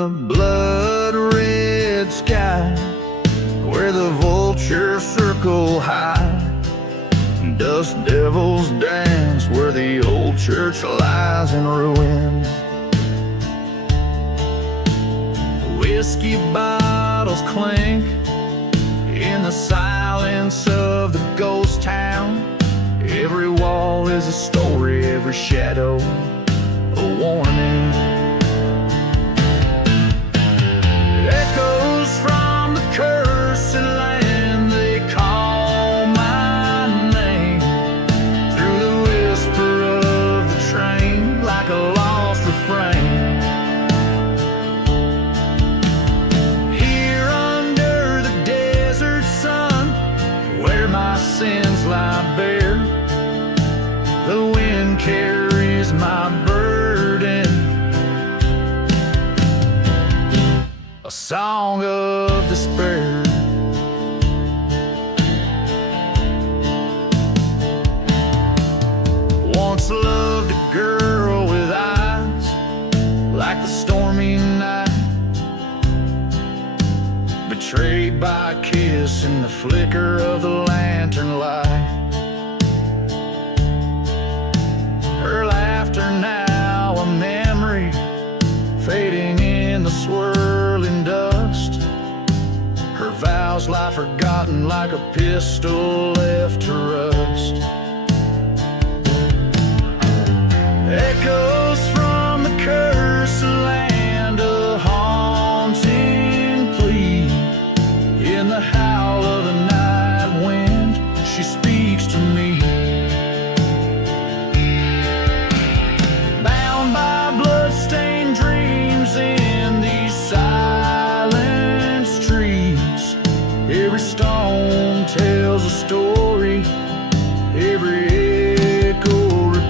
the blood-red sky, where the vultures circle high. Dust devils dance where the old church lies in ruins. Whiskey bottles clink in the silence of the ghost town. Every wall is a story, every shadow a warning. Echoes from the cursed land, they call my name through the whisper of the train, like a lost refrain. Here under the desert sun, where my sins lie bare, the wind carries my burden, a song of despair. Once loved a girl with eyes like the stormy night, betrayed by a kiss in the flicker of the lantern light. Her laughter now a memory, fading in the swirling dust. Her vows lie forgotten like a pistol left to rust. Echoes from the cursed land, a haunting plea. In the howl of the night wind, she speaks to me. Bound by blood-stained dreams in these silent streets, every stone tells a story, every echo repeats.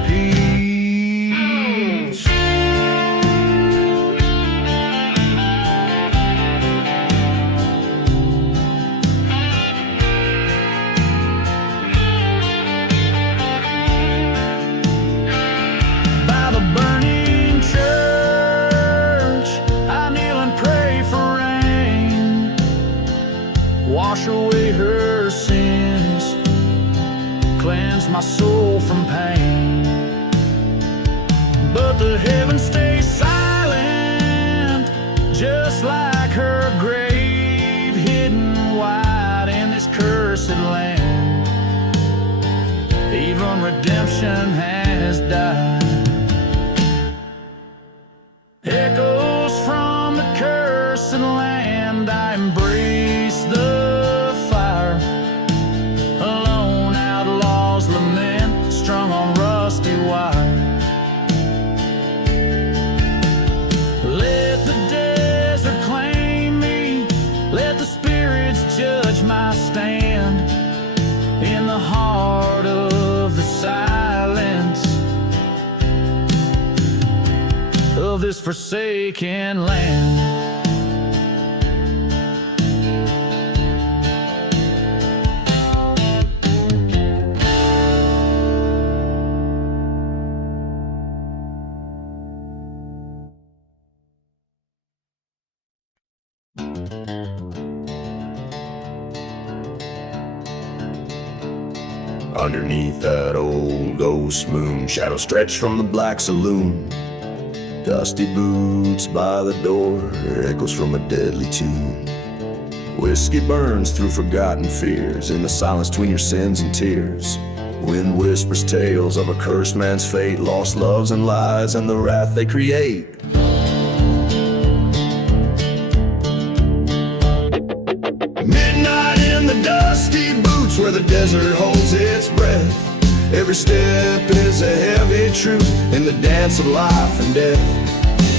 By the burning church, I kneel and pray for rain. Wash away her sins, cleanse my soul from pain. But the heavens stay silent, just like her grave, hidden wide in this cursed land. Even redemption has died. Echoes from the cursed land, I embrace the fire. Alone outlaws lament, strung on rusty wire. Let the desert claim me, let the spirits judge my stand. In the heart of the silence of this forsaken land. Underneath that old ghost moon, shadows stretch from the black saloon. Dusty boots by the door, echoes from a deadly tune. Whiskey burns through forgotten fears, in the silence between your sins and tears. Wind whispers tales of a cursed man's fate, lost loves and lies, and the wrath they create. Midnight in the dusty boots, where the desert holds its breath. Every step is a heavy truth in the dance of life and death.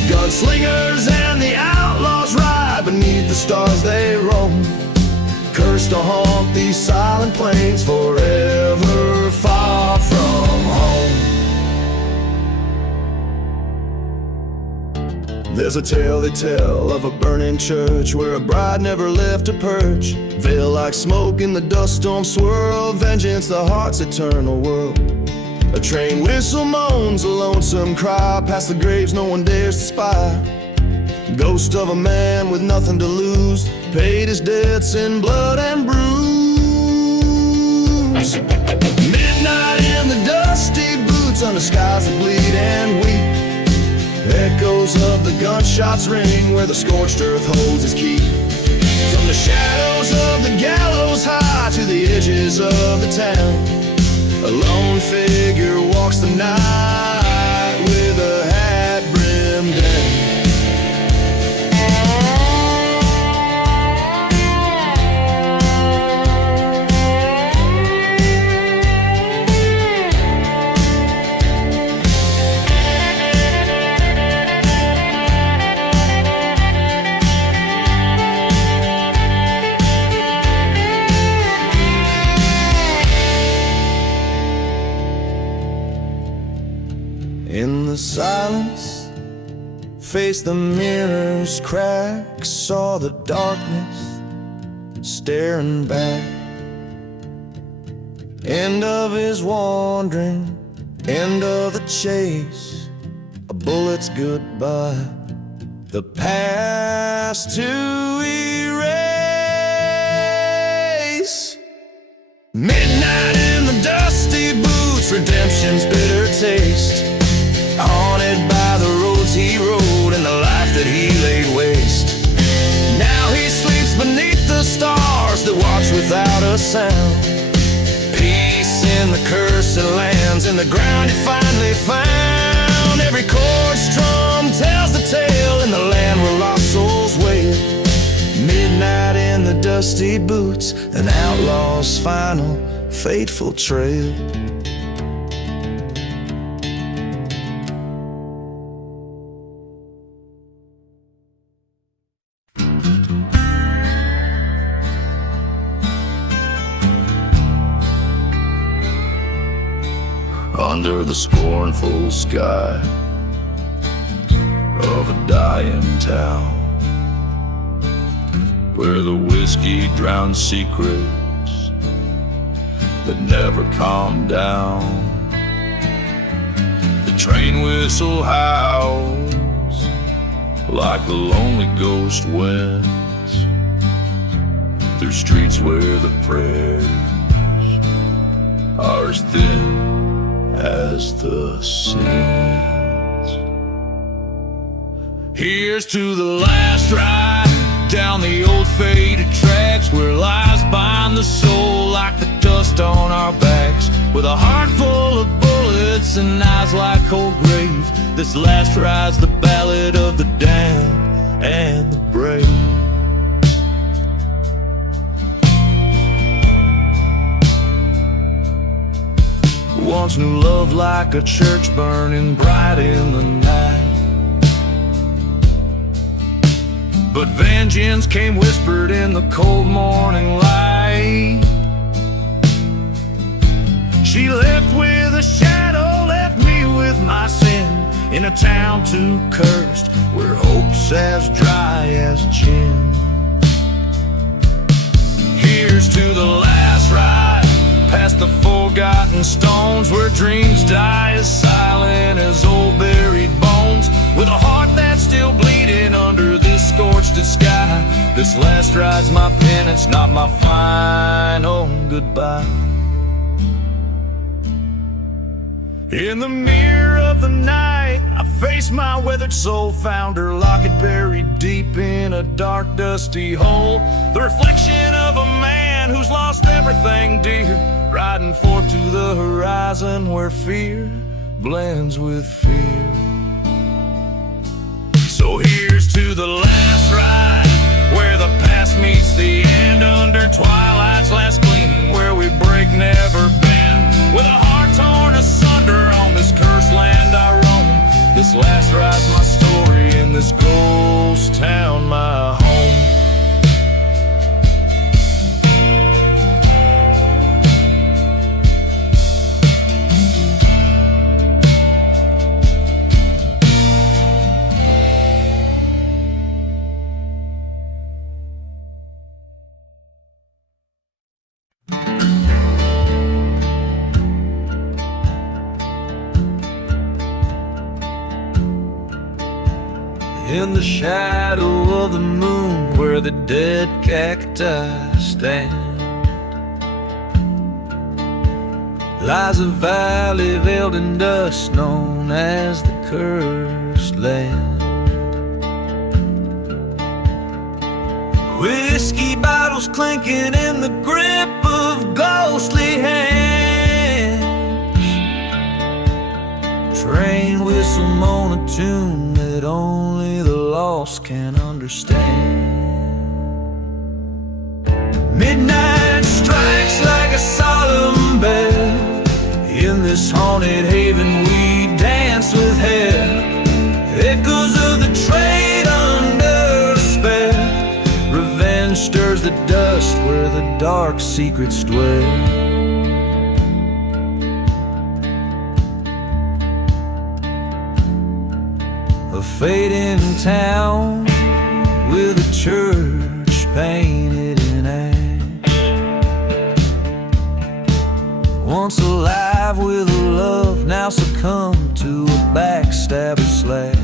Gunslingers and the outlaws ride beneath the stars they roam, cursed to haunt these silent plains forever, far from home. There's a tale they tell of a burning church, where a bride never left her perch. Veil like smoke in the dust storm swirl, vengeance the heart's eternal world. A train whistle moans a lonesome cry, past the graves no one dares to spy. Ghost of a man with nothing to lose, paid his debts in blood and bruise. Midnight in the dusty boots under skies that bleed and weep. Echoes of the gunshots ring where the scorched earth holds its keep. From the shadows of the gallows high to the edges of the town, a lone figure walks the night with a hat brimmed down. In the silence, faced the mirror's crack, saw the darkness staring back. End of his wandering, end of the chase, a bullet's goodbye, the past to erase. Midnight in the dusty boots, redemption's bitter taste. Haunted by the roads he rode and the life that he laid waste. Now he sleeps beneath the stars that watch without a sound. Peace in the cursed lands, in the ground he finally found. Every chord strum tells the tale in the land where lost souls wail. Midnight in the dusty boots, an outlaw's final fateful trail. Under the scornful sky of a dying town, where the whiskey drowns secrets that never calm down, the train whistle howls like the lonely ghost winds through streets where the prayers are as thin as the sins. Here's to the last ride down the old faded tracks, where lies bind the soul like the dust on our backs. With a heart full of bullets and eyes like cold graves, this last ride's the ballad of the damned and the brave. Once knew love like a church burning bright in the night, but vengeance came whispered in the cold morning light. She left with a shadow, left me with my sin, in a town too cursed, where hope's as dry as gin. Here's to the last ride past the forgotten stones, where dreams die as silent as old buried bones. With a heart that's still bleeding under this scorched sky, this last ride's my penance, not my final goodbye. In the mirror of the night, I face my weathered soul, found her locket buried deep in a dark dusty hole. The reflection of a man who's lost everything dear, riding forth to the horizon where fear blends with fear. So here's to the last ride, where the past meets the end, under twilight's last gleaming, where we break never bend. With a heart torn asunder on this cursed land I roam, this last ride's my story in this ghost town, my home. In the shadow of the moon, where the dead cacti stand, lies a valley veiled in dust known as the Cursed Land. Whiskey bottles clinking in the grip of ghostly hands, train whistle moan a tune that only the lost can understand. Midnight strikes like a solemn bell. In this haunted haven we dance with hell. Echoes of the trade under a spell. Revenge stirs the dust where the dark secrets dwell. A fading town with a church painted in ash, once alive with a love, now succumbed to a backstabber slash.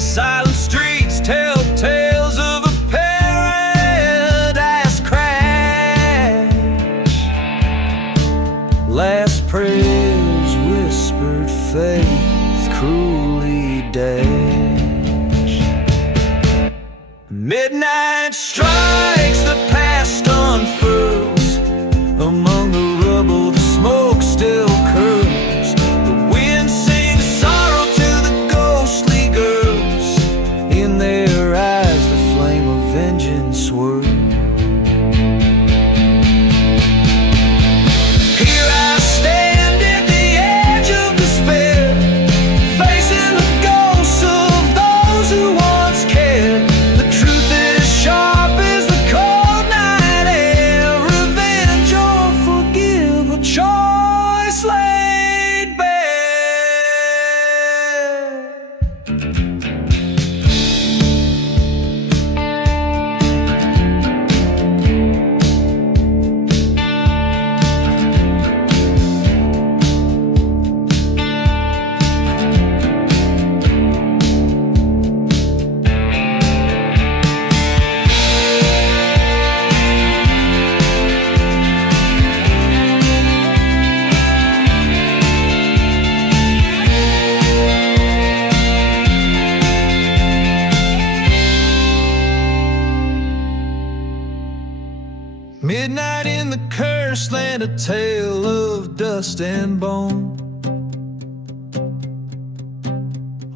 Silent streets tell tales of a paradise crash. Last prayers whispered, faith cruelly dashed. Midnight strikes, the past unfurls. Among the rubble the smoke still curls. The wind sings sorrow to the ghostly girls. In their eyes the flame of vengeance swirls. Here I stand at the edge of despair, facing the ghosts of those who once cared. The truth is sharp as the cold night air. Revenge or forgive, a choice laid bare. Midnight in the cursed land, a tale of dust and bone,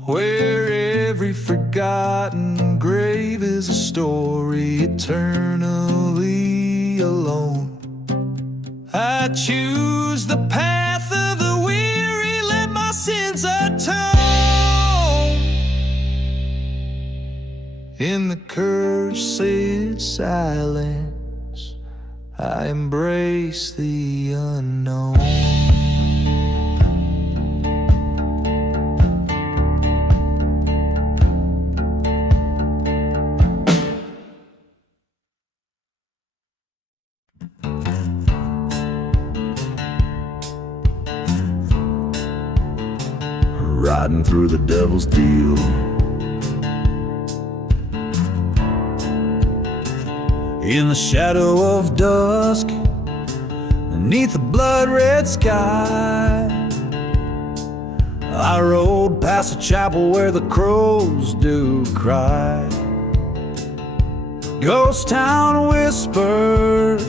where every forgotten grave is a story eternally alone. I choose the path of the weary, let my sins atone. In the cursed silence I embrace the unknown. Riding through the devil's deal, in the shadow of dusk, beneath the blood-red sky, I rode past a chapel where the crows do cry. Ghost town whispers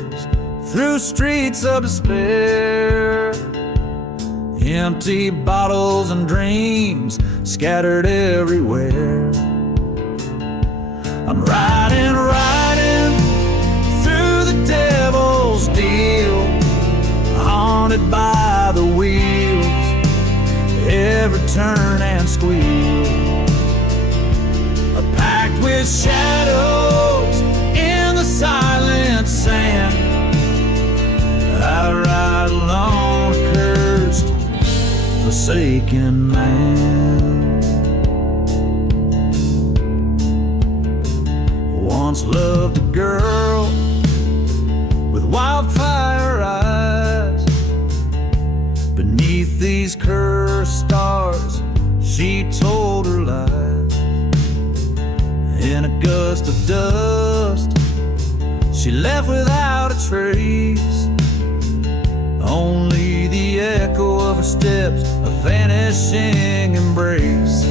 through streets of despair, empty bottles and dreams scattered everywhere. I'm riding through the devil's deal, haunted by the wheels, every turn and squeal. Packed with shadows in the silent sand, I ride alone, a cursed, forsaken man. Once loved a girl with wildfire eyes. Beneath these cursed stars, she In a gust of dust, she left without a trace. Only the echo of her steps, a vanishing embrace.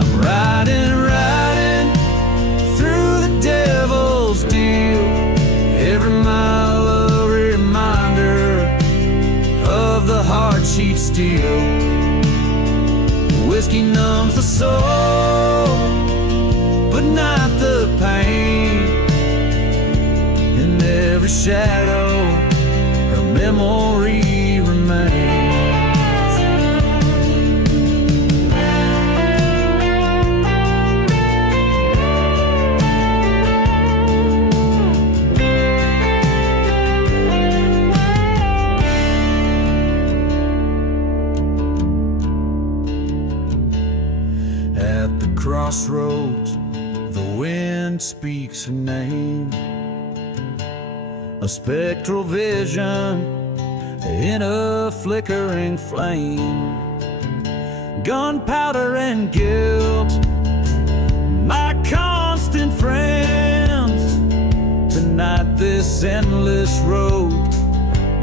I'm riding through the devil's deal. Every mile a reminder of the heart she'd steal. Whiskey numbs the soul, but not the pain. In every shadow, her memory remains. At the crossroads, the wind speaks her name. A spectral vision in a flickering flame. Gunpowder and guilt, my constant friends. Tonight this endless road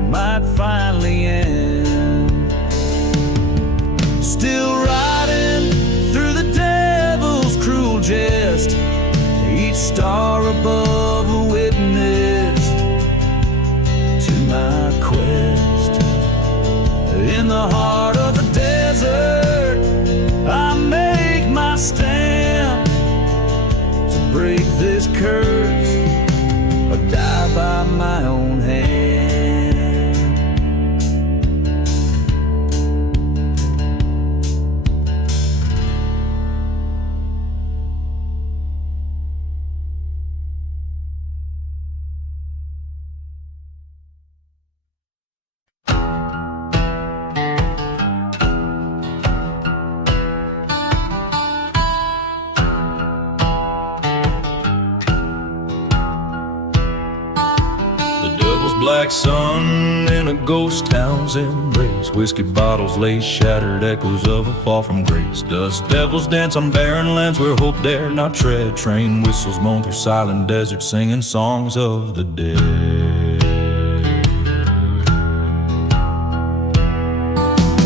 might finally end. Still riding through the devil's cruel jest, each star above a witness to my quest. In the heart of the desert, I make my stand to break this curse or die by my own hand. Black sun in a ghost town's embrace. Whiskey bottles lay shattered echoes of a fall from grace. Dust devils dance on barren lands where hope dare not tread. Train whistles moan through silent deserts, singing songs of the dead.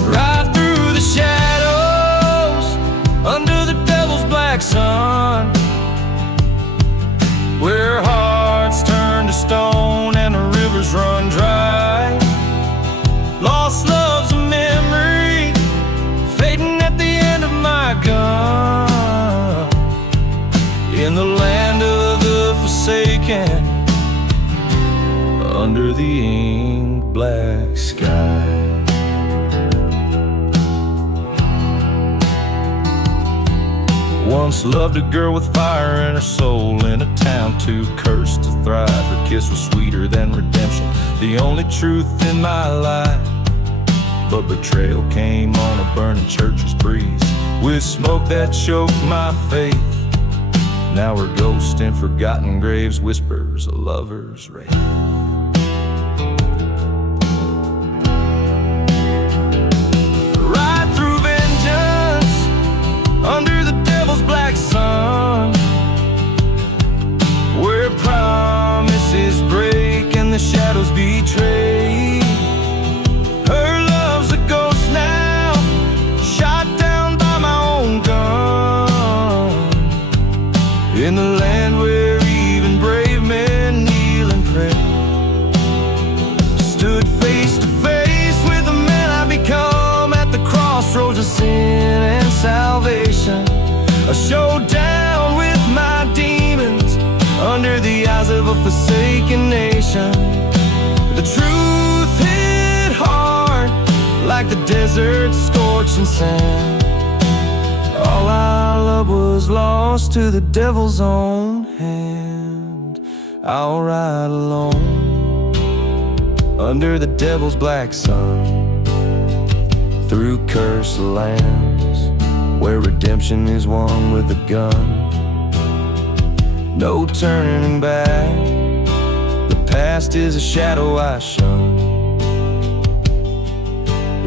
Right through the shadows, under the devil's black sun, where hearts turn to stone and the rivers run dry. Lost love's a memory, fading at the end of my gun. In the land of the forsaken, under the ink black sky. Once loved a girl with fire in her soul, in a town too cursed to thrive. Her kiss was sweeter than redemption, the only truth in my life. But betrayal came on a burning church's breeze, with smoke that choked my faith. Now her ghost in forgotten graves whispers a lover's wraith. Right through vengeance, under the devil's black sun, where promises break and the shadows betray. Her love's a ghost now, shot down by my own gun. In the land where even brave men kneel and pray. Stood face to face with the man I become at the crossroads of sin and salvation. A showdown with my demons under the eyes of a forsaken nation. The truth hit hard like the desert scorching sand. All I loved was lost to the devil's own hand. I'll ride alone under the devil's black sun, through cursed lands where redemption is won with a gun. No turning back, the past is a shadow I shun.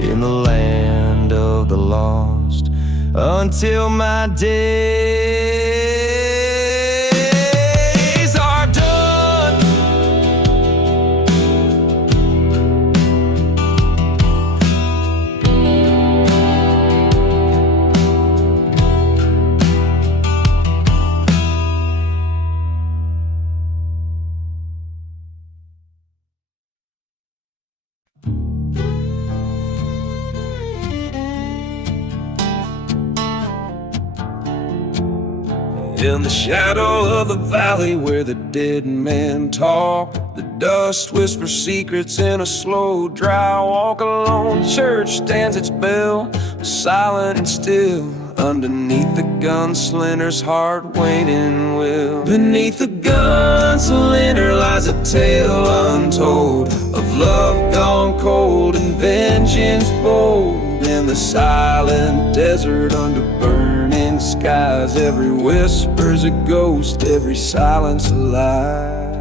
In the land of the lost, until my days are done. In the shadow of the valley where the dead men talk, the dust whispers secrets in a slow, dry walk alone. The church stands its bell, silent and still, underneath the gunslinger's heart waiting will. Beneath the gunslinger lies a tale untold of love gone cold and vengeance bold. In the silent desert under burning skies, every whisper's a ghost, every silence a lie.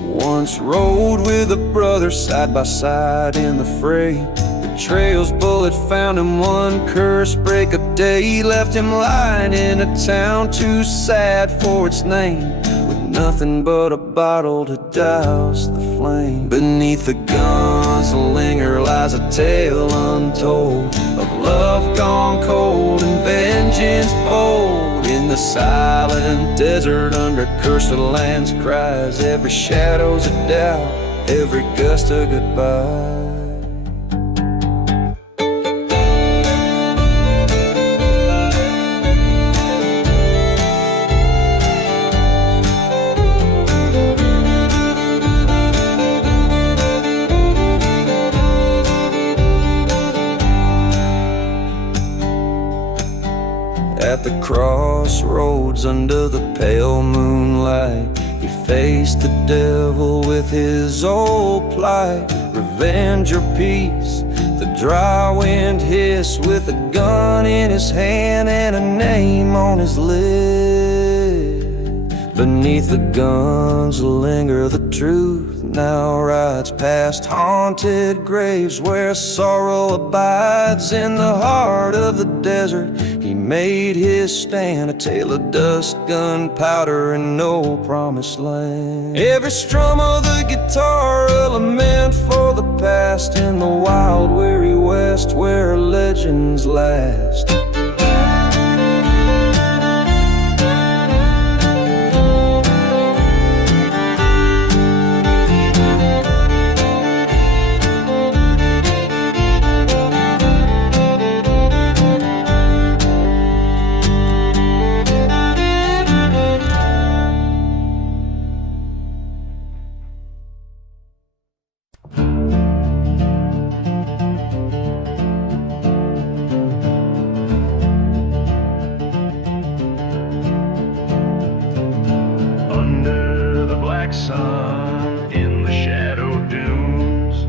Once rode with a brother side by side in the fray. The trail's bullet found him one curse break of day. He left him lying in a town too sad for its name, with nothing but a bottle to douse the flame. Beneath the gunslinger lies a tale untold of love gone cold and vengeance bold. In the silent desert under cursed lands cries every shadow's a doubt, every gust a goodbye. At the crossroads under the pale moonlight, he faced the devil with his old plight. Revenge or peace, the dry wind hissed, with a gun in his hand and a name on his lip. Beneath the gunslinger the truth now rides past haunted graves where sorrow abides. In the heart of the desert he made his stand, a tale of dust, gunpowder, and no promised land. Every strum of the guitar a lament for the past, in the wild weary west where legends last. Sun in the shadow dunes,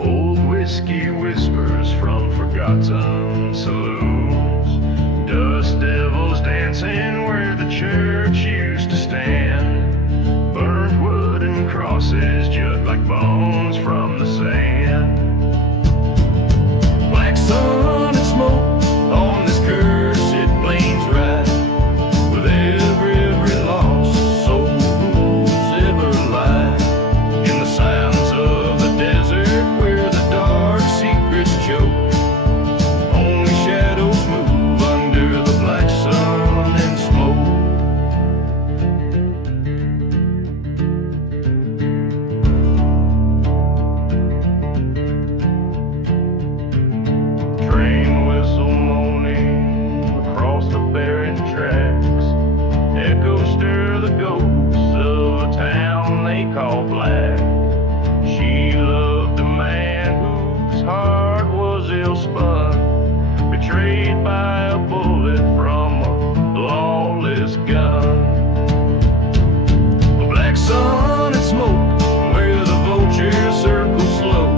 old whiskey whispers from forgotten saloons, dust devils dancing where the church used to stand, burnt wood and crosses just like bones from the sand. Black sun and smoke on this curse, it blames right with every lost soul. Silence of the desert where the dark secrets choke. Only shadows move under the black sun and smoke. Train whistle moaning across the barren tracks. Echoes stir the ghosts of a town they call black. She loved a man whose heart was ill-spun, betrayed by a bullet from a lawless gun. The black sun and smoke, where the vultures circle slow,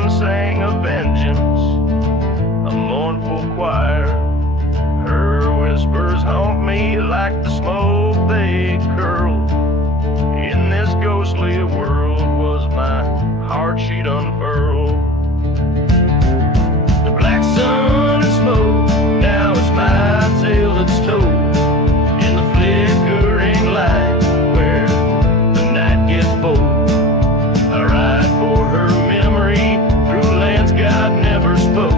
and sang of vengeance, a mournful choir. Her whispers haunt me like the smoke they curl. In this ghostly world was my heart she'd unfurl. The black sun and smoke, now it's my tale that's told. In the flickering light where the night gets bold, I ride for her memory through lands God never spoke.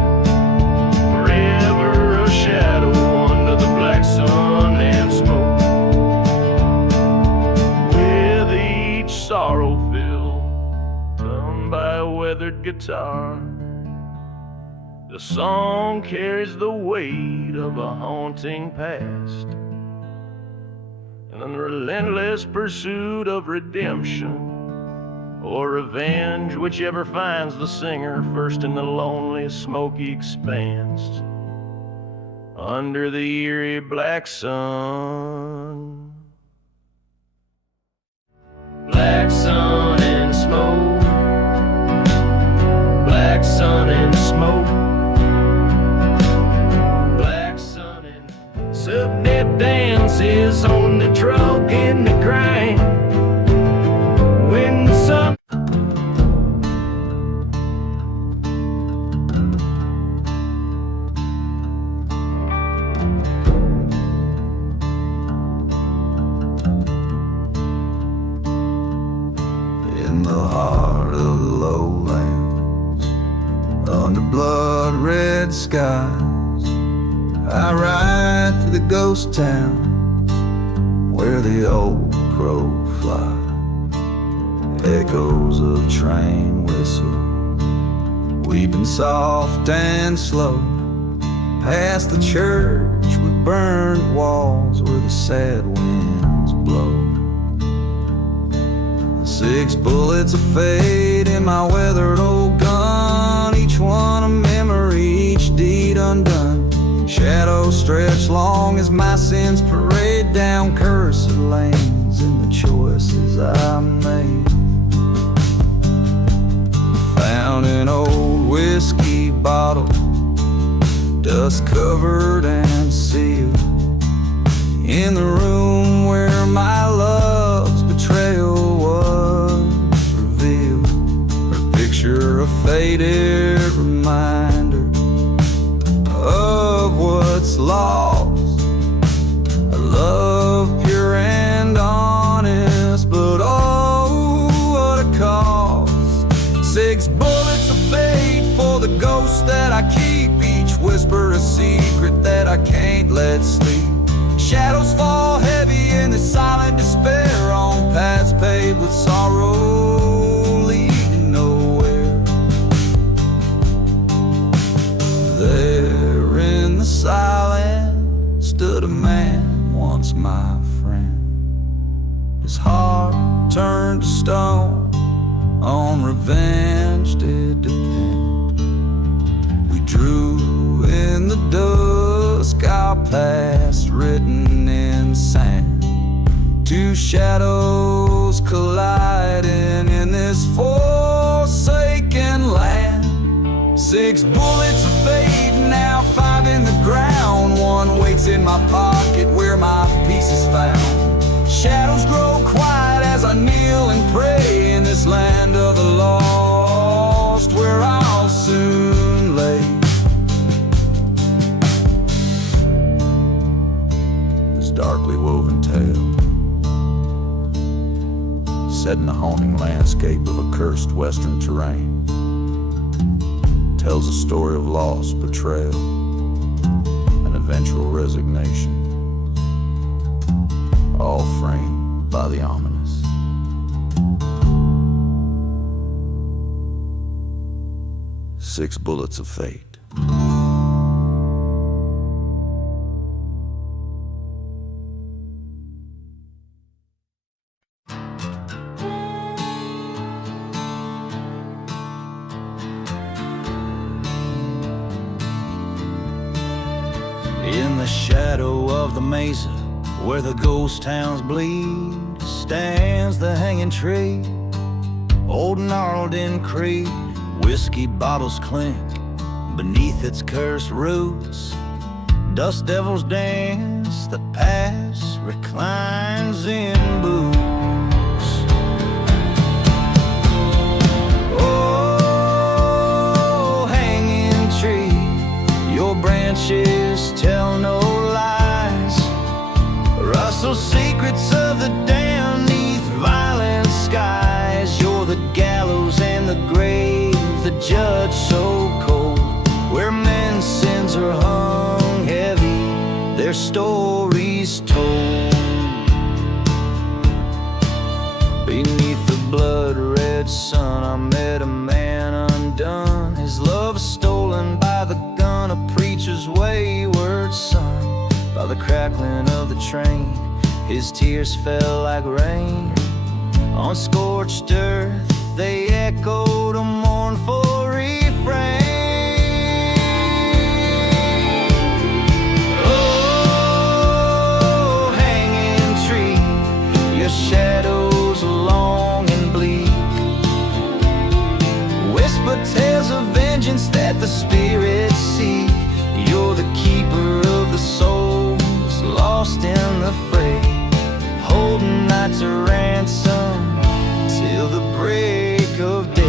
Forever a shadow under the black sun and smoke. With each sorrow filled, thumbed by a weathered guitar, the song carries the weight of a haunting past, and the relentless pursuit of redemption or revenge, whichever finds the singer first in the lonely, smoky expanse under the eerie black sun. Black sun and smoke, black sun and smoke, black sun and subnet dances on the truck in the grind. When the sun in the heart of the lowlands, under blood red skies, I ride through the ghost town where the old crow flies. Echoes of train whistles, weeping soft and slow, past the church with burned walls where the sad winds blow. 6 bullets of fate in my weathered old gun, each one a memory, each deed undone. Shadows stretch long as my sins parade down cursed lanes in the choices I made. Found an old whiskey bottle, dust covered and sealed, in the room where my love's betrayal was revealed. Her picture a faded reminder of what's lost, a love pure and honest, but oh, what a cost. 6 bullets of fate for the ghost that I keep, each whisper a secret that I can't let sleep. Shadows fall heavy in the silent despair on paths paved with sorrow leading nowhere. There in the silence stood a man, once my friend. His heart turned to stone, on revenge did depend. We drew in the dusk our past written in sand, 2 shadows colliding in this forsaken land. 6 bullets of fate, now 5 in the ground, 1 waits in my pocket where my peace is found. Shadows grow quiet as I kneel and pray in this land of the lost, where I'll soon lay. This darkly woven tale, set in the haunting landscape of a cursed western terrain, tells a story of loss, betrayal, and eventual resignation, all framed by the ominous. Six bullets of fate. In the shadow of the mesa, where the ghost towns bleed, stands the hanging tree, old gnarled in creed, Whiskey bottles clink beneath its cursed roots. Dust devils dance, the past reclines in boots. Oh, hanging tree, your branches tell no lies. Rustle secrets of the damned neath violent skies. You're the gallows and the grave, the judge so cold, where men's sins are hung heavy, their stories told. Beneath the blood-red sun, I met a man undone. His love stolen by the gun, a preacher's wayward son. By the crackling of the train, his tears fell like rain. On scorched earth, they echoed a mournful refrain. Oh, hanging tree, your shadows long and bleak, whisper tales of vengeance that the spirits seek. You're the keeper of the souls lost in the fray, holding night to ransom till the break of day.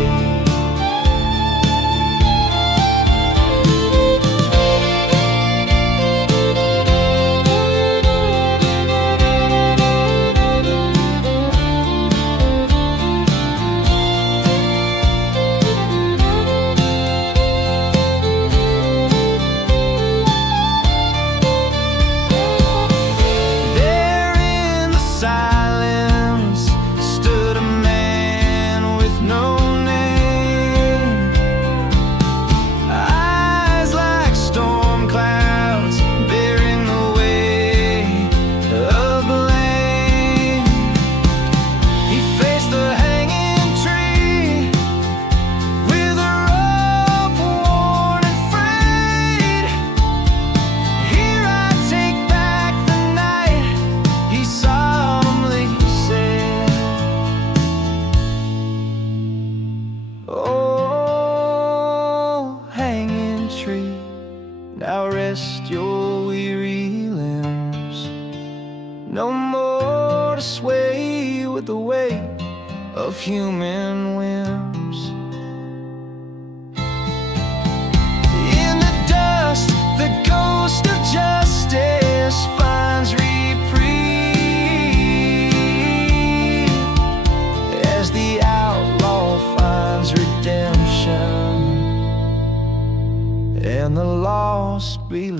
Now rest your weary limbs, no more to sway with the weight of human whims. In the dust, the ghost of justice finds reprieve, as the outlaw finds redemption, and the lost believe.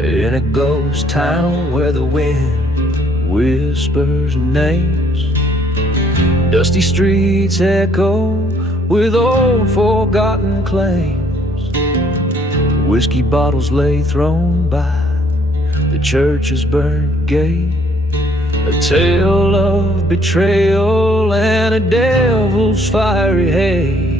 In a ghost town where the wind whispers names, dusty streets echo with old forgotten claims. Whiskey bottles lay thrown by the church's burnt gate, a tale of betrayal and a devil's fiery hate.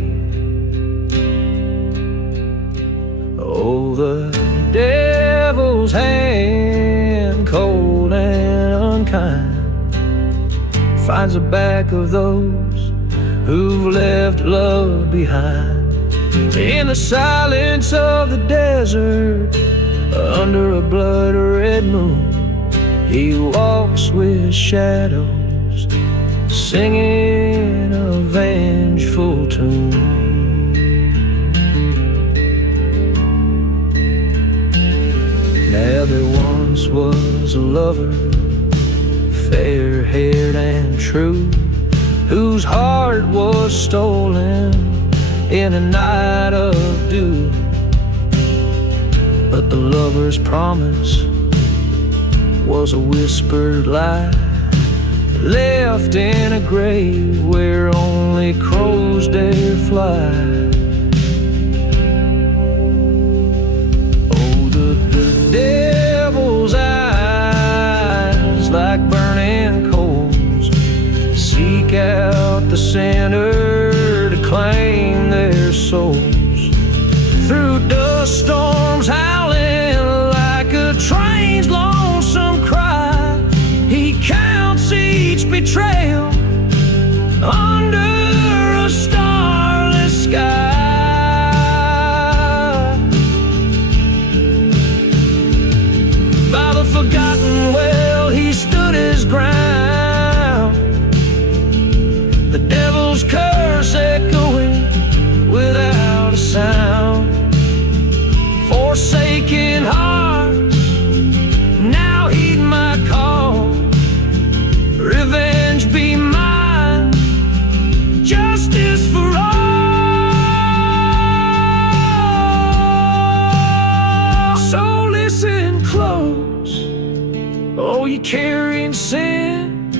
Oh, the devil's hand, cold and unkind, finds the back of those who've left love behind. In the silence of the desert, under a blood-red moon, he walks with shadows, singing a vengeful tune. Now there once was a lover, fair-haired and true, whose heart was stolen in a night of dew. But the lover's promise was a whispered lie, left in a grave where only crows dare fly. Oh, the devil's eyes, like burning coals, seek out the sinner body carrying sin,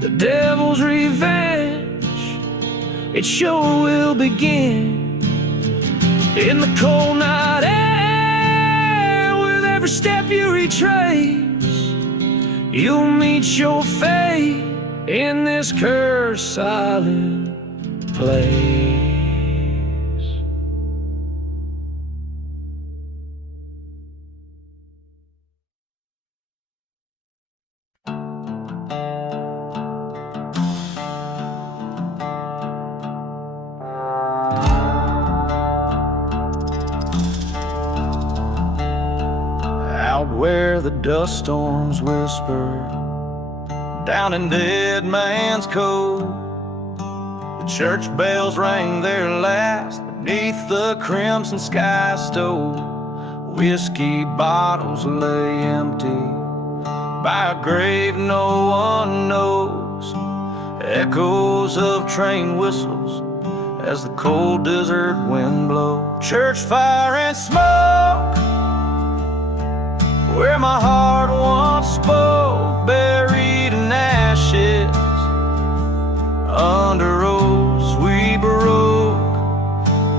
the devil's revenge, it sure will begin. In the cold night air, with every step you retrace, you'll meet your fate in this cursed silent place. Out where the dust storms whisper, down in Dead Man's Cove, the church bells rang their last beneath the crimson sky stove. Whiskey bottles lay empty by a grave no one knows. Echoes of train whistles as the cold desert wind blows. Church fire and smoke, where my heart once spoke, buried in ashes. Under oaths we broke,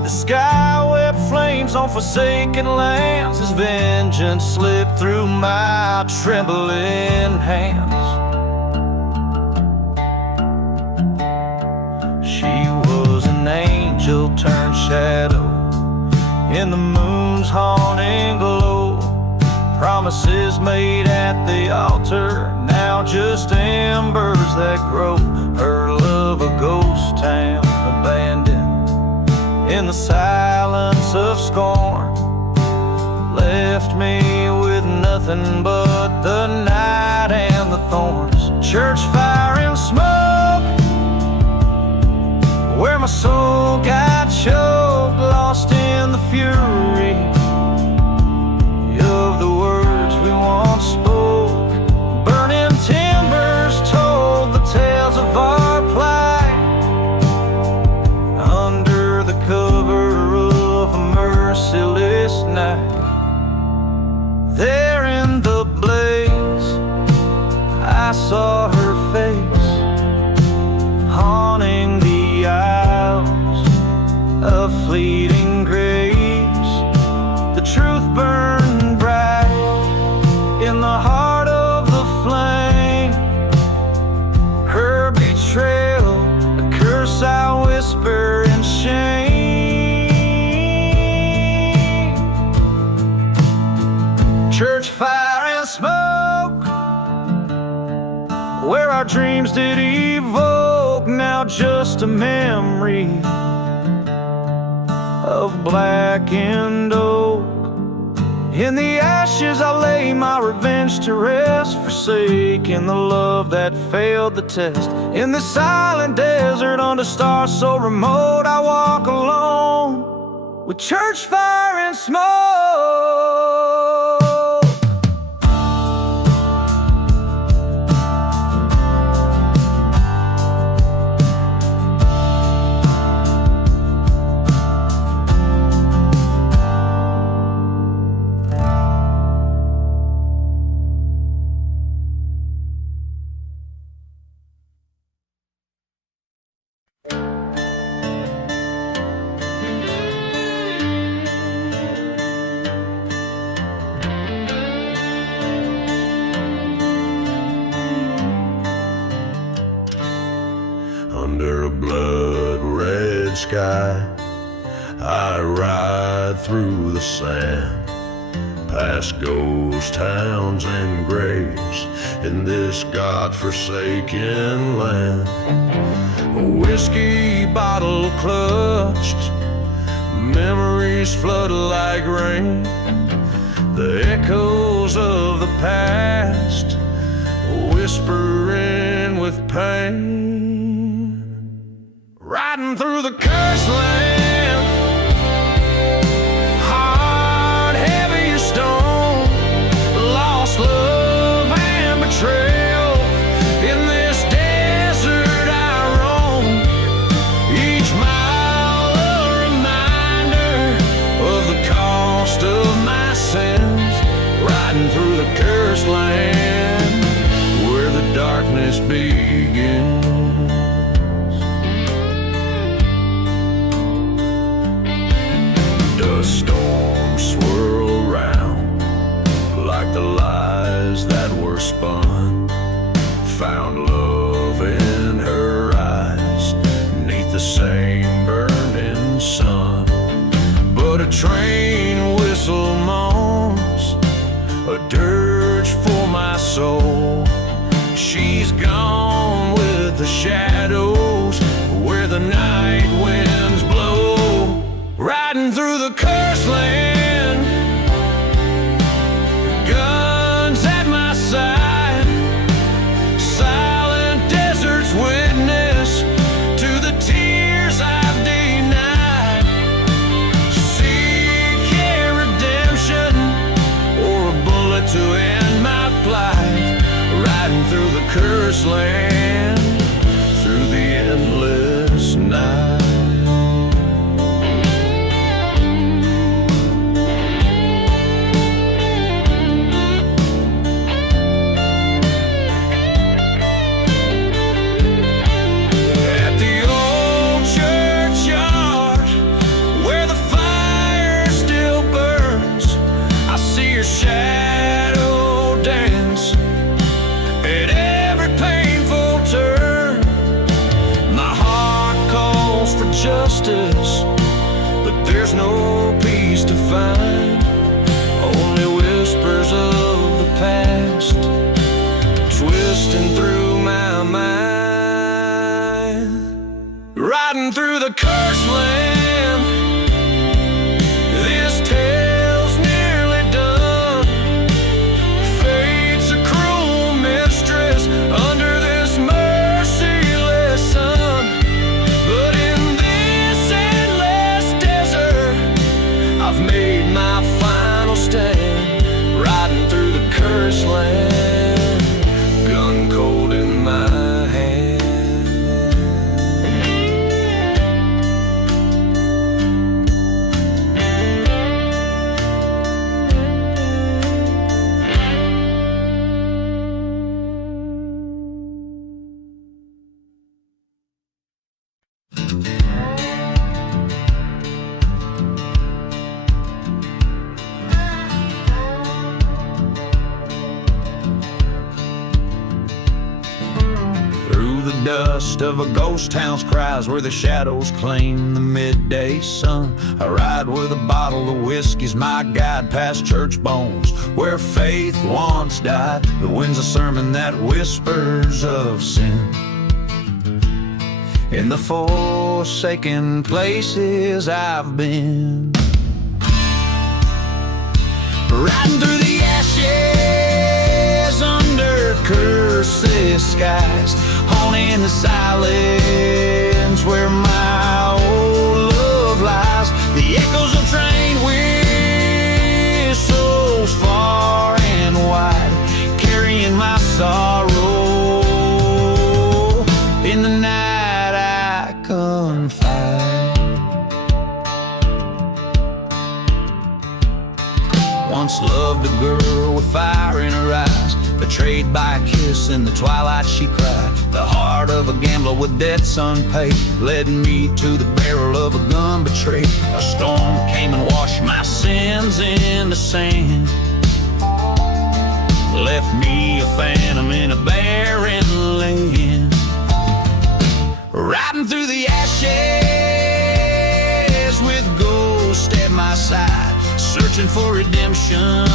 the sky wept flames on forsaken lands as vengeance slipped through my trembling hands. She was an angel turned shadow in the moon's haunting glow. Promises made at the altar, now just embers that grow. Her love a ghost town abandoned in the silence of scorn, left me with nothing but the night and the thorns. Church fire and smoke, where my soul got choked, lost in the fury of the words we once spoke. Burning timbers told the tales of our plight, under the cover of a merciless night. There in the blaze I saw her face, haunting the aisles of fleeting grace. The truth burned bright in the heart of the flame. Her betrayal, a curse I whisper in shame. Church fire and smoke, where our dreams did evoke, now just a memory of blackened oak. In the ashes I lay my revenge to rest, forsaking the love that failed the test. In the silent desert under stars so remote, I walk alone with church fire and smoke. Under a blood-red sky, I ride through the sand, past ghost towns and graves in this God-forsaken land. A whiskey bottle clutched, memories flood like rain. The echoes of the past whispering with pain. Riding through the cursed land, heart heavy as stone, lost love and betrayal. In this desert I roam, each mile a reminder of the cost of my sins. Riding through the cursed land. begins. Dust storms swirl around like the lies that were spun. Found love in her eyes neath the same burning sun. But a train whistle moans, a dirge for my soul. She's gone with the shadows where the night winds blow. Riding through the cursed land, guns at my side, silent desert's witness to the tears I've denied. Seeking redemption or a bullet to end my plight. Riding through the cursed land, through the endless night. At the old churchyard, where the fire still burns, I see your shadow dance at every painful turn. My heart calls for justice, but there's no peace to find. Only whispers of the past twisting through my mind. Riding through the cursed land, this tale's nearly done. Fate's a cruel mistress under this merciless sun. But in this endless desert, I've made my final stand. Riding through the cursed land, gun cold in my hand. Through the dust of a ghost town's cries, where the shadows claim the midday sun, I ride with a bottle of whiskey's my guide, past church bones where faith once died. The wind's a sermon that whispers of sin. In the forsaken places I've been, riding through the ashes under cursed skies, haunting the silence where my old love lies. The echoes of train whistles far and wide, carrying my sorrow. In the night I confide. Once loved a girl with fire in her eyes, betrayed by a kiss in the twilight she cried. The heart of a gambler with debts unpaid led me to the barrel of a gun betrayed. A storm came and washed my sins in the sand, left me a phantom in a barren land. Riding through the ashes with ghosts at my side, searching for redemption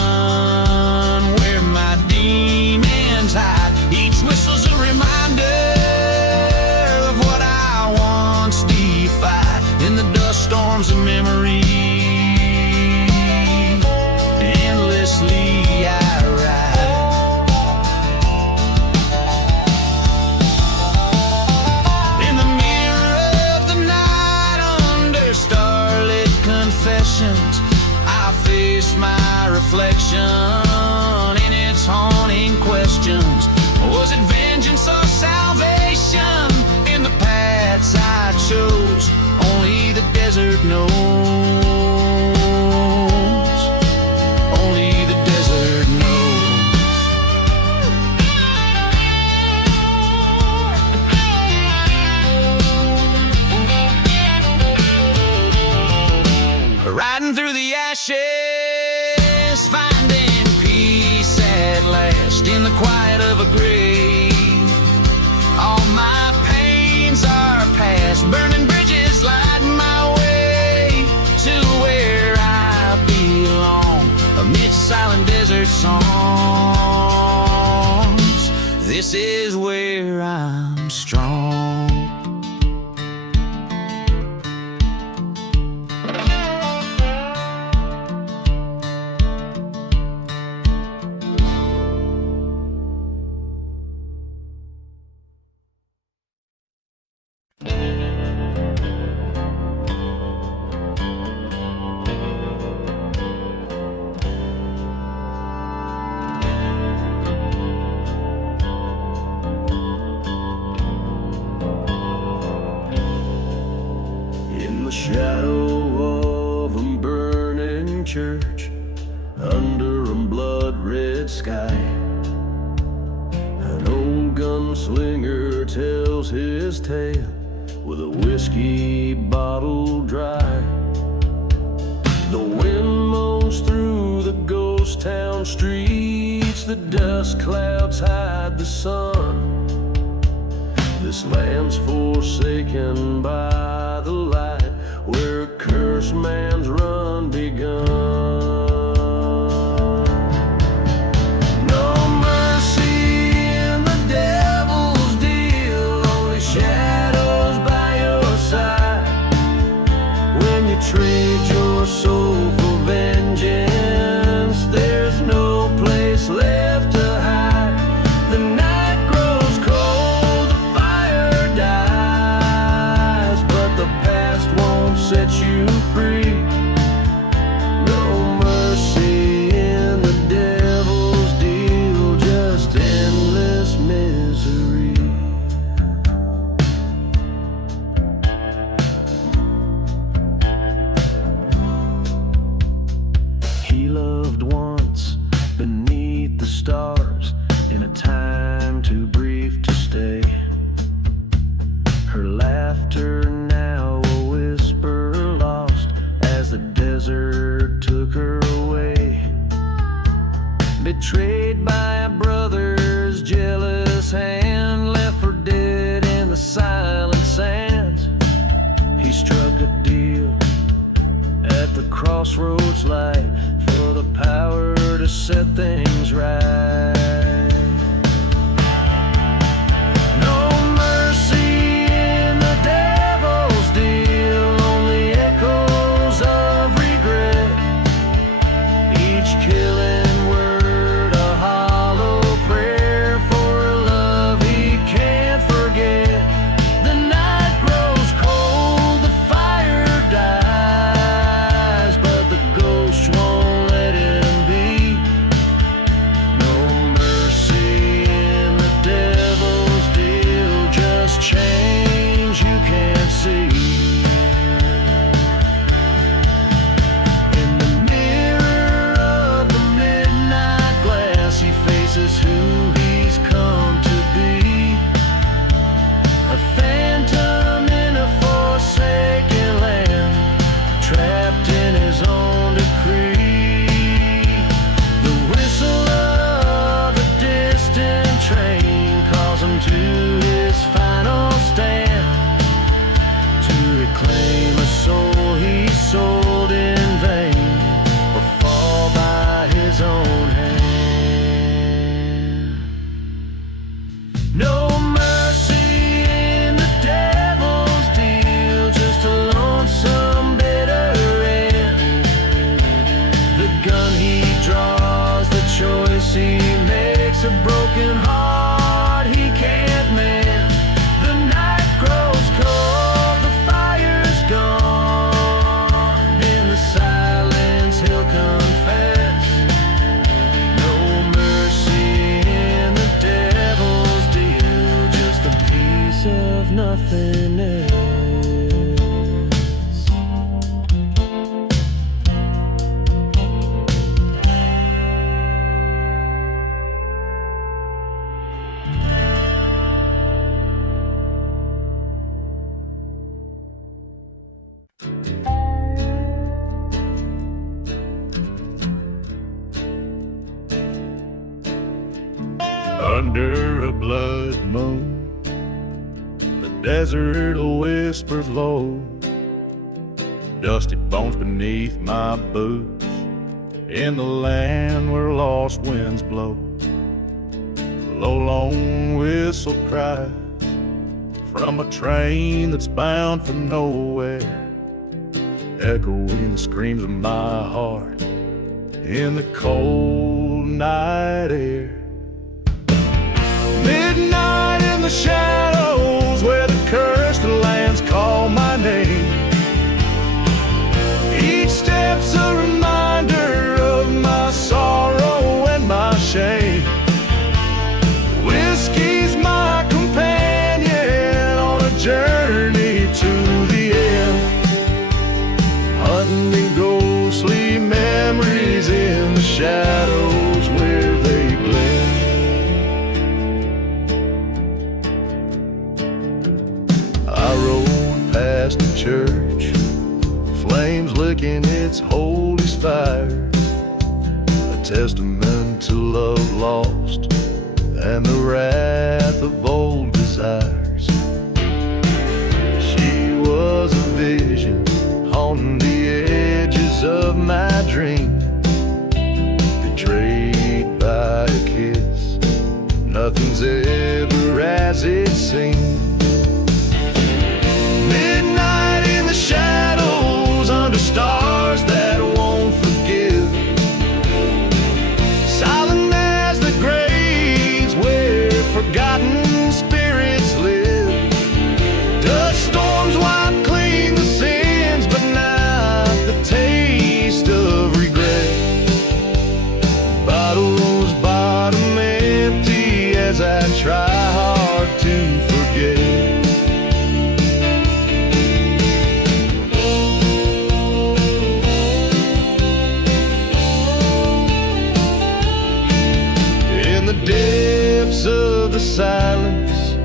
where my demons hide. Each whistle's a reminder of what I once defied. In the dust storms of memory, endlessly I ride. In the mirror of the night, under starlit confessions, I face my reflection in its haunting questions. Was it vengeance or salvation in the paths I chose? Only the desert knows. Only the desert knows. riding through the ashes, finding peace at last in the quiet of a grave. All my pains are past, burning bridges lighting my way to where I belong, amidst silent desert songs. This is where I'm strong. Shadow of a burning church under a blood-red sky, an old gunslinger tells his tale with a whiskey bottle dry. The wind moans through the ghost town streets, the dust clouds hide the sun. This land's forsaken by the light, where a cursed man's run begun. No mercy in the devil's deal, only shadows by your side. When you trade your soul for vengeance, there's no place left to hide. The night grows cold, the fire dies, but the past won't set you free. No mercy in the devil's deal, just endless misery. He loved once beneath the stars in a time too brief to stay. Her laughter now a whisper lost as the desert took her away. Betrayed by a brother's jealous hand, left for dead in the silent sands. He struck a deal at the crossroads light for the power to set things right. No mercy in the devil's deal, only echoes of regret. Each killing word a hollow prayer for a love he can't forget. The night grows cold, the fire dies, but the ghost won't let him be. No mercy in the devil's deal, just change you can't see. In the mirror of the midnight glass, he faces who he's come to be. A phantom in a forsaken land, trapped in his own decree. The whistle of a distant train calls him to his final stand, to reclaim a soul he sold in vain, or fall by his own hand. No mercy in the devil's deal, just a lonesome bitter end. The gun he draws, the choice he makes, a broken heart he can't mend. The night grows cold, the fire's gone. In the silence he'll confess. No mercy in the devil's deal, just a piece of nothing else. desert whispers low, dusty bones beneath my boots, in the land where lost winds blow. Low lone whistle cries from a train that's bound for nowhere, echoing the screams of my heart in the cold night air. Midnight in the shadows where the cursed lands call my name. Each step's a reminder of my sorrow and my shame. Whiskey's my companion on a journey to the end, hunting me ghostly memories in the shadows where they blend. I rode past the church, flames licking its holy spire, a testament to love lost and the wrath of old desires. She was a vision on the edges of my dream, betrayed by a kiss. Nothing's ever as it seemed. Midnight in the shadows under stars that won't forgive, silent as the graves where forgotten spirits live. Dust storms wipe clean the sins, but not the taste of regret. Bottles bottom empty as I try hard to forget. In the depths of the silence,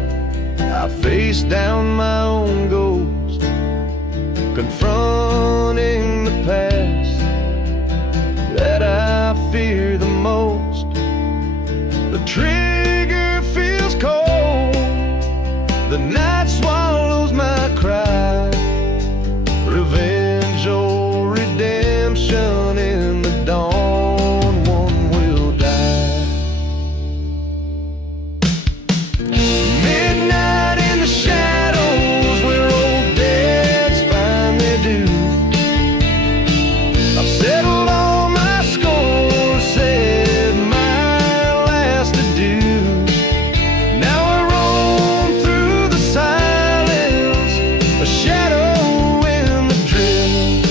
I face down my own ghost, confronting the past that I fear the most. The trigger feels cold, the night swallows my cry. Revenge or redemption in the dawn, one will die. Midnight in the shadows where old debts find their due. I've settled all my scores, said my last adieu. Now I roam through the silence, a shadow in the drift.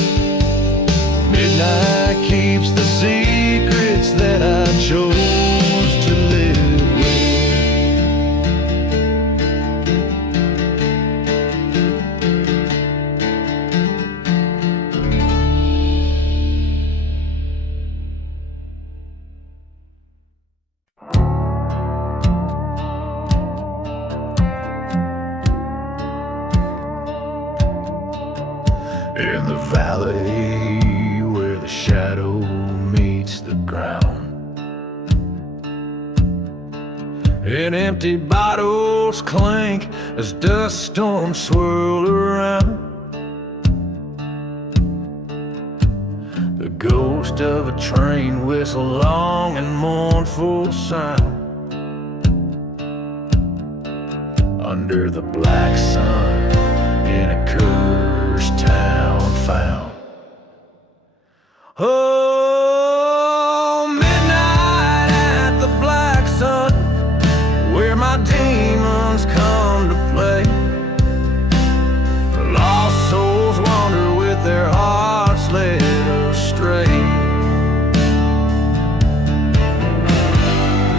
Midnight keeps the secrets that I chose to live with. In the valley where the shadow meets the ground, and empty bottles clink as dust storms swirl around. The ghost of a train whistle, long and mournful sound. Under the black sun in a cursed town found. Oh, midnight at the black sun, where my demons come to play. Lost souls wander with their hearts led astray.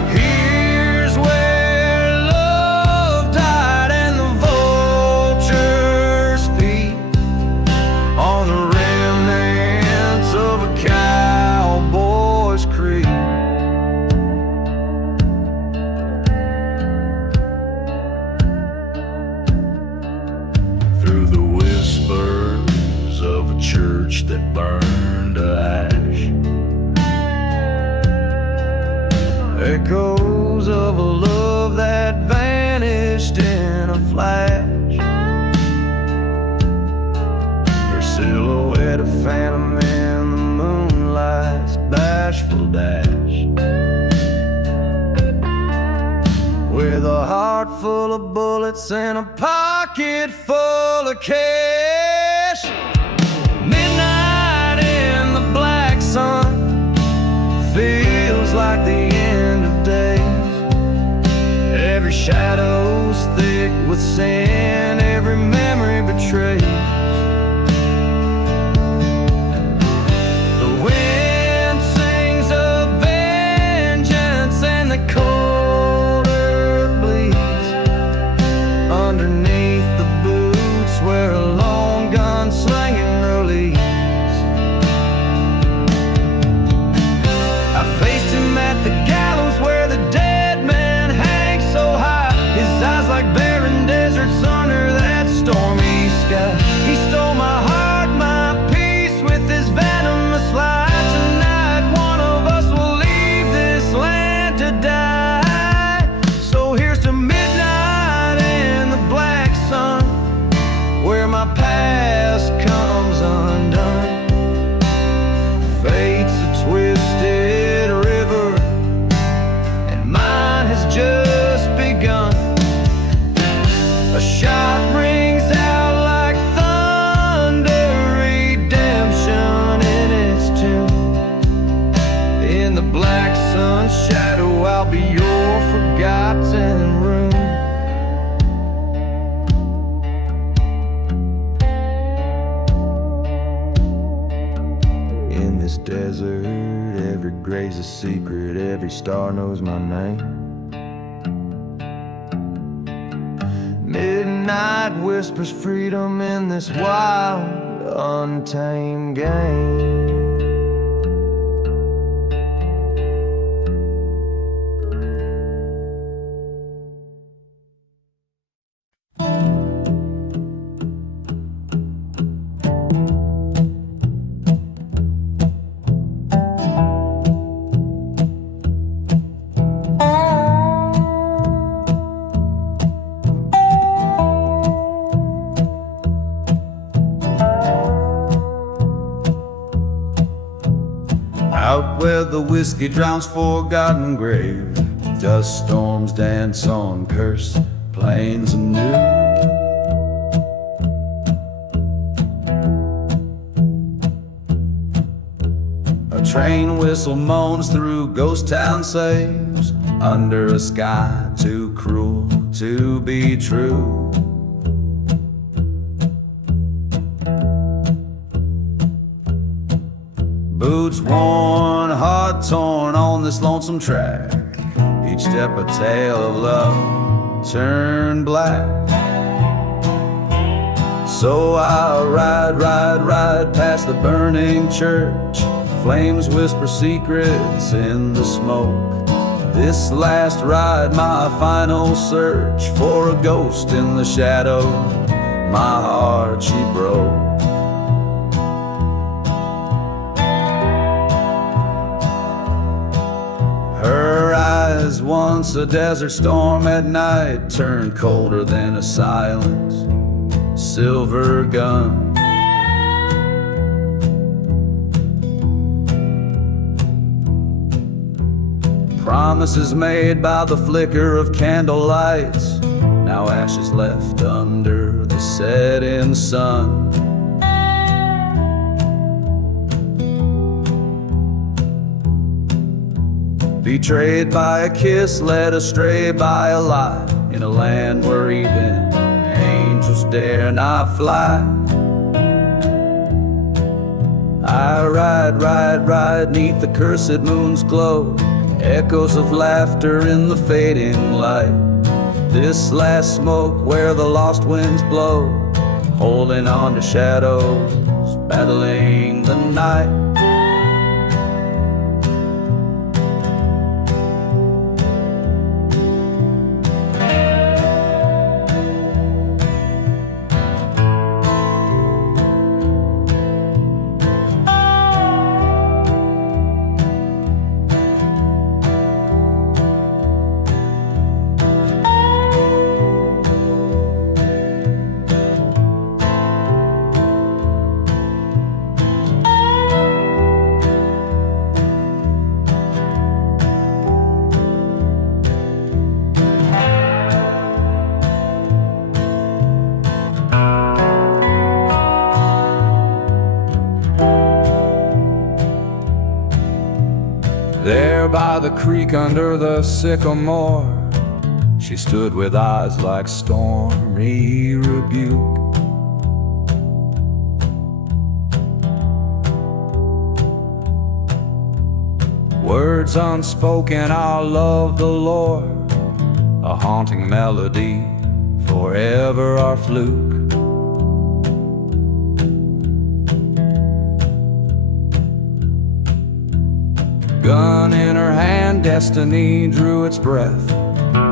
Here's where love died and the vultures feed. phantom in the moonlight's bashful dash. With a heart full of bullets and a pocket full of cash. Midnight in the black sun feels like the end of days. Every shadow's thick with sin, every memory betrays. The wind sings of vengeance and the cold earth bleeds underneath the boots where a long gun slinging release. I faced him at the gallows where the dead man hangs so high, his eyes like barren deserts under that stormy sky. He stole my heart, my peace with his venomous lie. Tonight one of us will leave this land to die. So here's to midnight in the black sun, where my past comes undone. Fate's a twisted river, and mine has just begun. A shot rings out like thunder, redemption in its tune. In the black sun's shadow, I'll be your forgotten room. In this desert, every grave's a secret, every star knows my name. Midnight whispers freedom in this wild, untamed game. Out where the whiskey drowns forgotten grave, dust storms dance on cursed plains anew. A train whistle moans through ghost town saves, under a sky too cruel to be true. Boots worn, heart torn on this lonesome track, each step a tale of love turned black. So I ride past the burning church, flames whisper secrets in the smoke. This last ride, my final search for a ghost in the shadow, my heart she broke. Her eyes, once a desert storm at night, turned colder than a silent silver gun. Promises made by the flicker of candlelight, now ashes left under the setting sun. Betrayed by a kiss, led astray by a lie, in a land where even angels dare not fly. I ride neath the cursed moon's glow, echoes of laughter in the fading light. This last smoke where the lost winds blow, holding on to shadows, battling the night. by the creek under the sycamore, she stood with eyes like stormy rebuke. Words unspoken, our love the Lord, a haunting melody, forever our fluke. Gun in her hand, destiny drew its breath.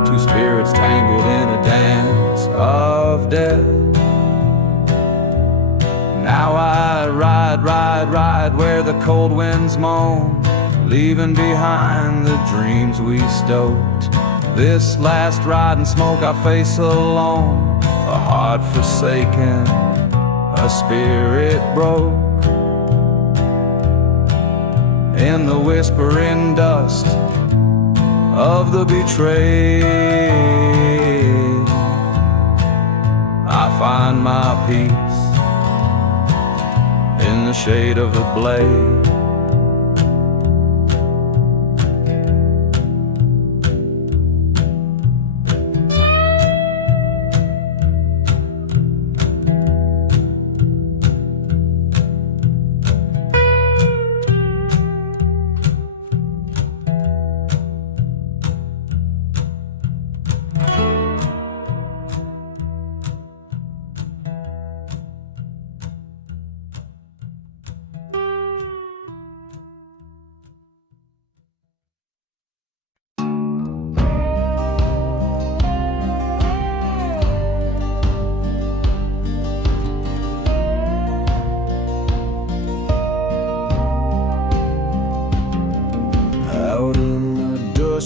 Two spirits tangled in a dance of death. Now I ride where the cold winds moan, leaving behind the dreams we stoked. This last ride and smoke I face alone, a heart forsaken, a spirit broke. In the whispering dust of the betrayed, I find my peace in the shade of the blade.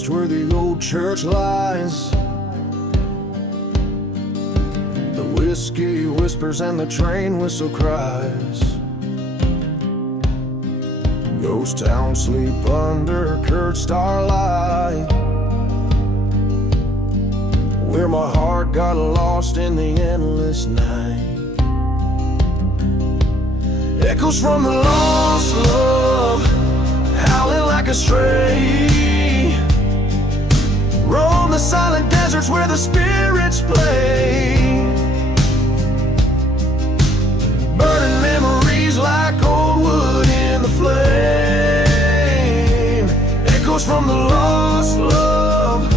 Where the old church lies, the whiskey whispers and the train whistle cries. Ghost town sleep under curved starlight, where my heart got lost in the endless night. Echoes from the lost love, howling like a stray, roam the silent deserts where the spirits play. Burning memories like old wood in the flame. Echoes from the lost love,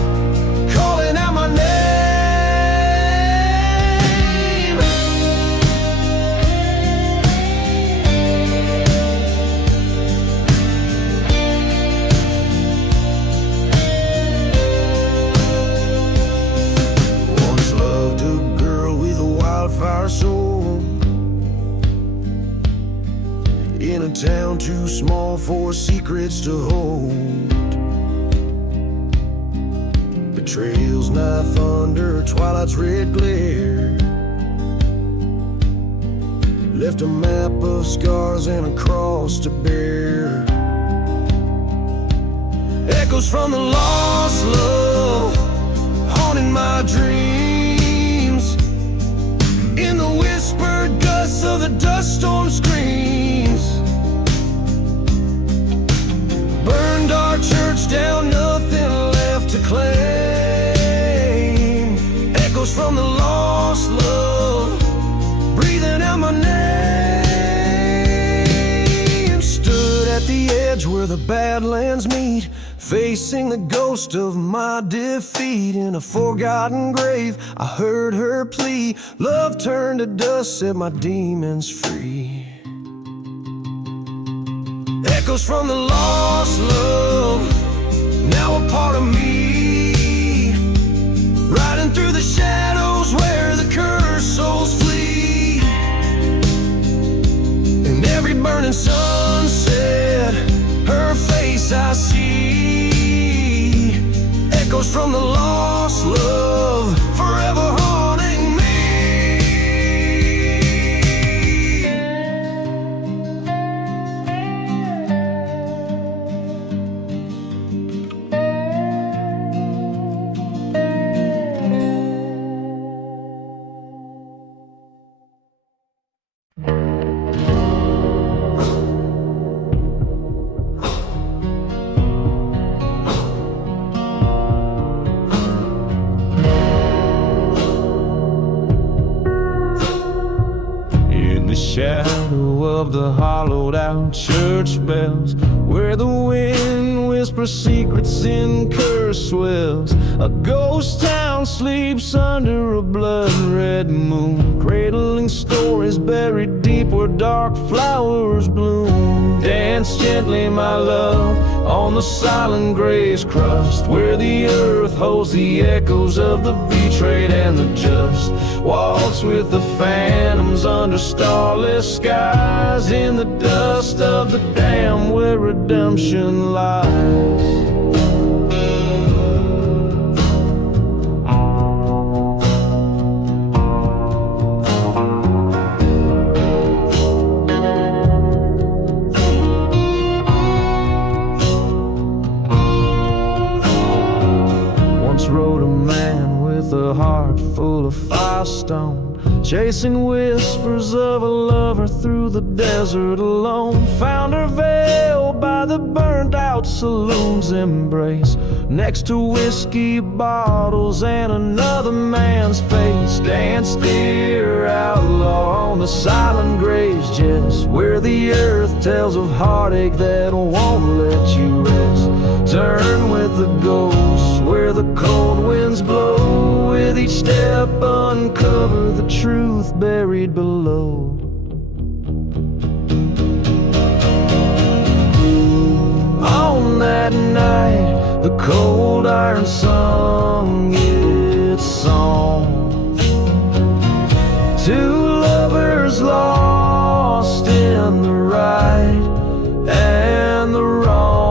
calling out my name. Our soul in a town too small for secrets to hold. Betrayal's knife under twilight's red glare left a map of scars and a cross to bear. Echoes from the lost love, haunting my dreams. In the whispered gusts of the dust storm screams. Burned our church down, nothing left to claim. Echoes from the lost love, breathing out my name. Stood at the edge where the badlands meet, facing the ghost of my defeat. In a forgotten grave, I heard her plea. Love turned to dust, set my demons free. Echoes from the lost love, now a part of me. Riding through the shadows where the cursed souls flee. In every burning sunset, her face I see. Echoes from the lost love, forever haunting me. shadow of the hollowed out church bells, where the wind whispers secrets in cursed wells. A ghost town sleeps under a blood-red moon, cradling stories buried deep where dark flowers bloom. Dance gently, my love, on the silent gray's crust, where the earth holds the echoes of the betrayed and the just. Waltz with the phantoms under starless skies, in the dust of the dam where redemption lies. Rode a man with a heart full of firestone, chasing whispers of a lover through the desert alone. Found her veiled by the burnt-out saloon's embrace, next to whiskey bottles and another man's face. Dance, dear outlaw, on the silent grave's jest, where the earth tells of heartache that won't let you rest. Turn with the ghosts where the cold winds blow, with each step uncover the truth buried below. On that night, the cold iron sung its song. Two lovers lost in the right and the wrong,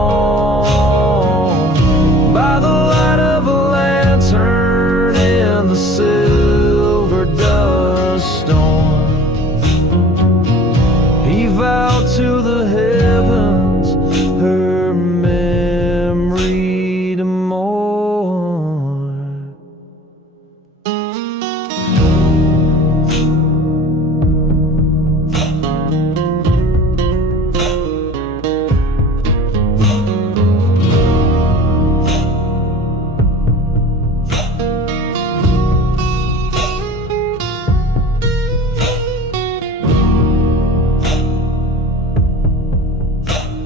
by the light of a lantern in the silver dust storm. He vowed to the heavens her memory to mourn.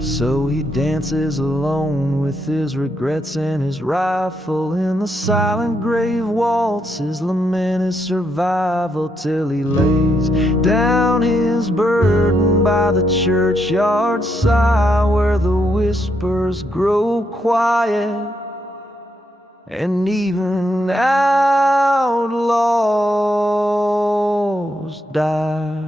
So he dances alone with his regrets and his rifle, in the silent grave waltz his lament, his survival, till he lays down his burden by the churchyard side, where the whispers grow quiet and even outlaws die.